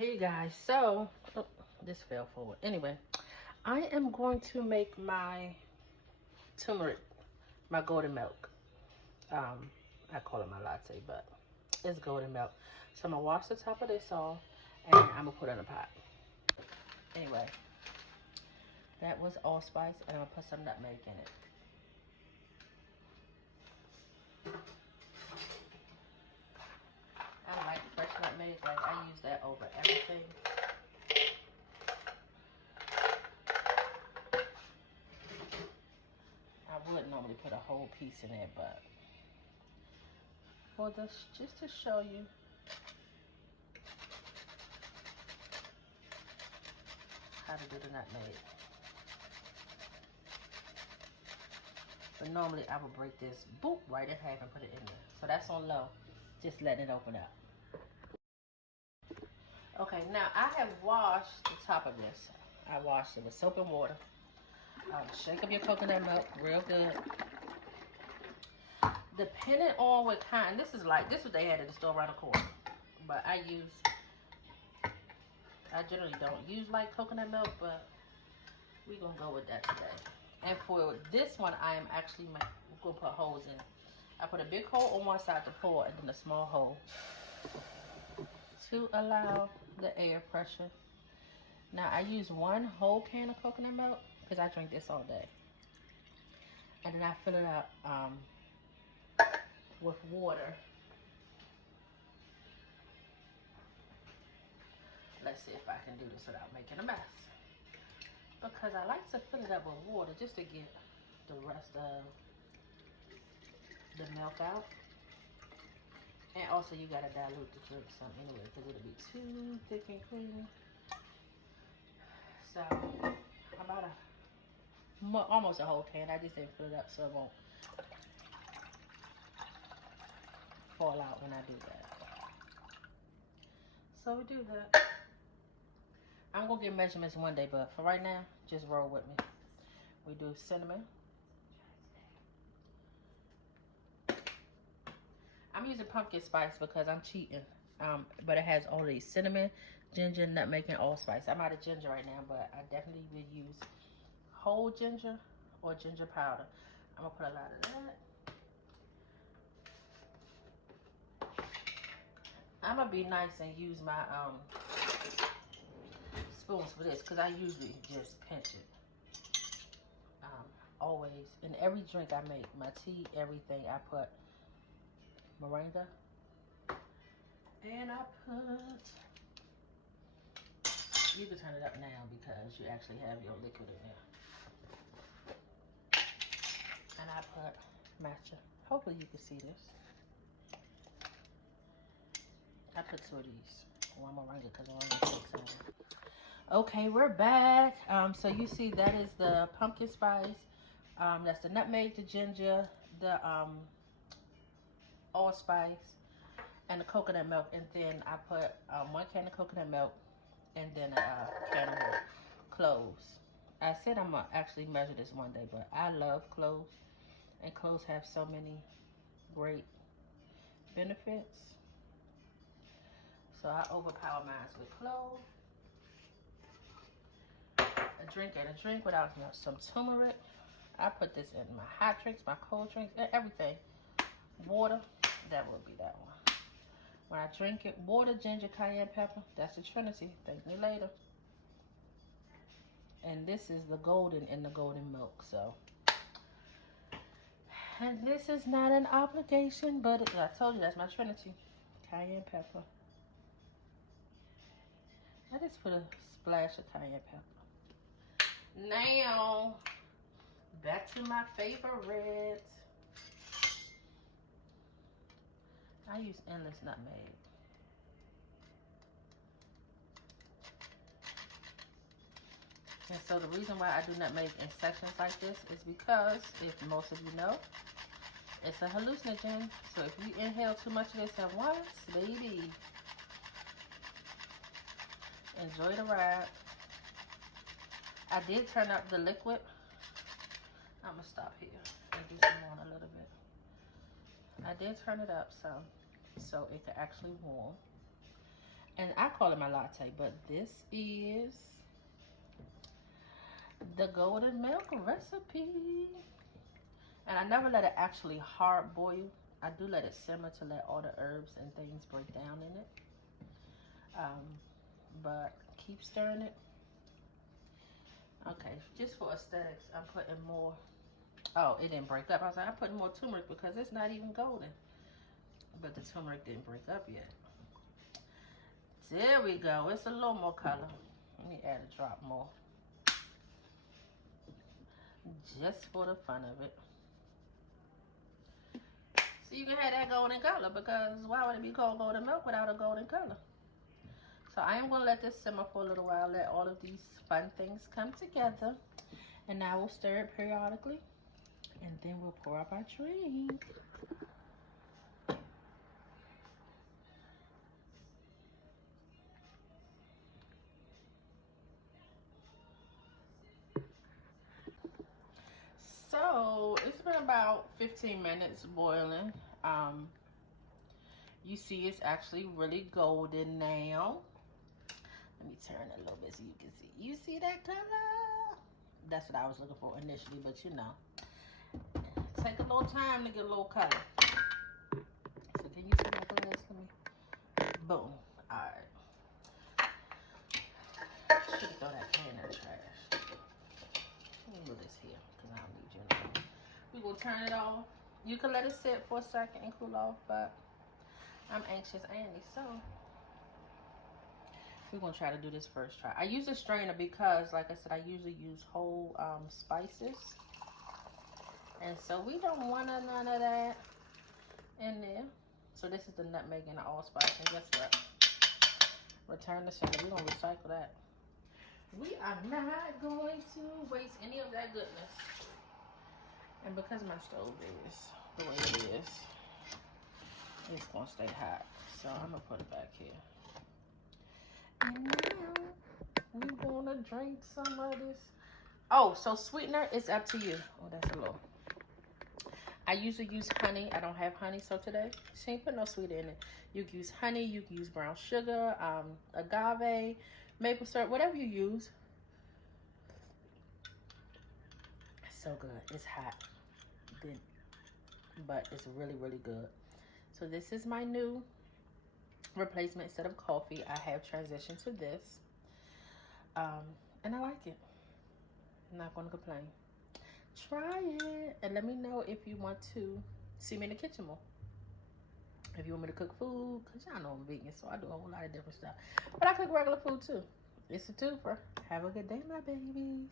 Hey guys, so this fell forward. Anyway, I am going to make my turmeric, my golden milk. I call it my latte, but it's golden milk. So I'm gonna wash the top of this off, and I'm gonna put it in a pot. Anyway, that was allspice, and I'm gonna put some nutmeg in it. I like fresh nutmeg. Like I use that over everything. I would normally put a whole piece in there, but for this, just to show you. How to do the nutmeg. But normally I would break this boop right in half and put it in there. So that's on low. Just letting it open up. Okay, now I have washed the top of this. I washed it with soap and water. Shake up your coconut milk real good. Depending on what kind, this is what they had at the store around the corner. But I generally don't use light coconut milk, but we're going to go with that today. And for this one, I am actually going to put holes in. I put a big hole on one side to pour, and then a small hole to allow the air pressure. Now, I use one whole can of coconut milk because I drink this all day. And then I fill it up with water. Let's see if I can do this without making a mess. Because I like to fill it up with water just to get the rest of the milk out. And also you gotta dilute the drink some anyway because it'll be too thick and creamy. So about almost a whole can. I just didn't fill it up so it won't fall out when I do that. So we do that. I'm gonna get measurements one day, but for right now, just roll with me. We do cinnamon. I'm using pumpkin spice because I'm cheating. But it has only cinnamon, ginger, nutmeg, and allspice. I'm out of ginger right now, but I definitely would use whole ginger or ginger powder. I'm gonna put a lot of that. I'm gonna be nice and use my spoons for this because I usually just pinch it. Always in every drink I make, my tea, everything, I put moringa, and I put, you can turn it up now because you actually have your liquid in there. And I put matcha. Hopefully you can see this. I put 2 of these. One moringa because moringa takes over. Okay, we're back. So you see that is the pumpkin spice. That's the nutmeg, the ginger, the allspice, and the coconut milk. And then I put 1 can of coconut milk and then a can of cloves. I said I'm going to actually measure this one day, but I love cloves. And cloves have so many great benefits. So I overpower mine with cloves. A drink without some turmeric. I put this in my hot drinks, my cold drinks, and everything. Water, that would be that one. When I drink it, water, ginger, cayenne pepper, that's the Trinity. Thank me later. And this is the golden in the golden milk, so. And this is not an obligation, but I told you that's my Trinity. Cayenne pepper. I just put a splash of cayenne pepper. Now, back to my favorite. I use endless nutmeg. And so the reason why I do nutmeg in sections like this is because, if most of you know, it's a hallucinogen. So if you inhale too much of this at once, baby, enjoy the ride. I did turn up the liquid. I'm gonna stop here and do some more in a little bit. I did turn it up some so it could actually warm. And I call it my latte, but this is the golden milk recipe. And I never let it actually hard boil. I do let it simmer to let all the herbs and things break down in it. But keep stirring it. Okay, just for aesthetics, I'm putting more. Oh, it didn't break up. I was like, I'm putting more turmeric because it's not even golden. But the turmeric didn't break up yet. There we go. It's a little more color. Let me add a drop more. Just for the fun of it. So you can have that golden color, because why would it be called golden milk without a golden color? So I am going to let this simmer for a little while, let all of these fun things come together. And now we'll stir it periodically. And then we'll pour up our drink. So it's been about 15 minutes boiling. You see it's actually really golden now. Let me turn it a little bit so you can see. You see that color? That's what I was looking for initially, but you know, take a little time to get a little color. So can you see my glass? Let me. Boom. All right. Should throw that can in the trash. Let me move this here because I don't need you anymore. We will turn it off. You can let it sit for a second and cool off, but I'm anxious, Andy, so we're gonna try to do this first try. I use a strainer because, like I said, I usually use whole spices, and so we don't want none of that in there. So this is the nutmeg and the allspice, and guess what? Return the center. We're gonna recycle that. We are not going to waste any of that goodness. And because my stove is the way it is, it's gonna stay hot. So I'm gonna put it back here. And now we're gonna drink some of this. Oh, so sweetener is up to you. Oh, that's a little. I usually use honey. I don't have honey, so today she ain't put no sweetener in it. You can use honey, you can use brown sugar, agave, maple syrup, whatever you use. It's so good. It's hot. Good. But it's really, really good. So this is my new replacement. Instead of coffee, I have transitioned to this. And I like it. I'm not going to complain. Try it. And let me know if you want to see me in the kitchen more. If you want me to cook food. Because y'all know I'm vegan, so I do a whole lot of different stuff. But I cook regular food too. It's a twofer. Have a good day, my babies.